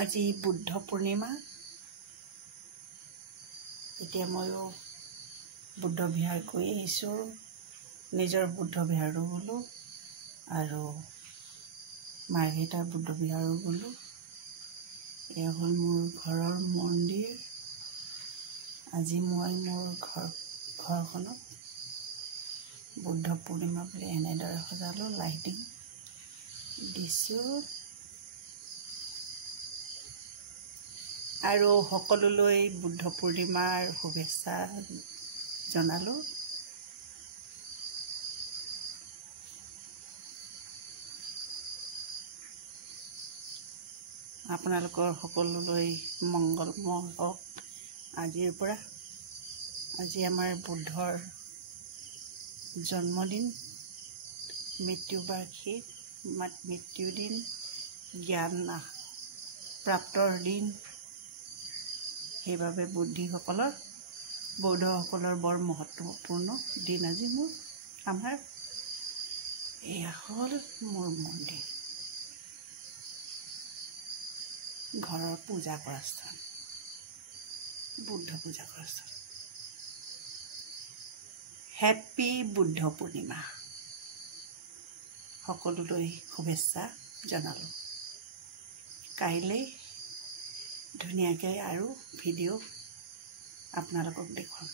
আজি বুদ্ধ পূৰ্ণিমা। এতিয়া ময়ো বুদ্ধ বিহাৰ গৈ আহিছোঁ, নিজৰ বুদ্ধ বিহাৰো গ'লোঁ আৰু মাৰ্ঘেৰিটা বুদ্ধ বিহাৰো গ'লোঁ। এয়া হ'ল মোৰ ঘৰৰ মন্দিৰ। আজি মই মোৰ ঘৰখনত বুদ্ধ পূৰ্ণিমা বুলি এনেদৰে সজালোঁ, লাইটিং দিছোঁ আৰু সকলোলৈ বুদ্ধ পূৰ্ণিমাৰ শুভেচ্ছা জনালোঁ। আপোনালোকৰ সকলোলৈ মংগলময় হওক। আজিৰ পৰা আজি আমাৰ বুদ্ধৰ জন্মদিন, মৃত্যুদিন, জ্ঞান প্ৰাপ্তৰ দিন। সেইবাবে বৌদ্ধসকলৰ বৰ মহত্বপূৰ্ণ দিন আজি আমাৰ। এয়া হ'ল মোৰ মন্দিৰ, ঘৰৰ পূজা কৰা স্থান, বুদ্ধ পূজা কৰা স্থান। হেপ্পী বুদ্ধ পূৰ্ণিমা। সকলোলৈ শুভেচ্ছা জনালোঁ। কাইলৈ ধুনীয়াকৈ আৰু ভিডিঅ' আপোনালোকক দেখুৱাম।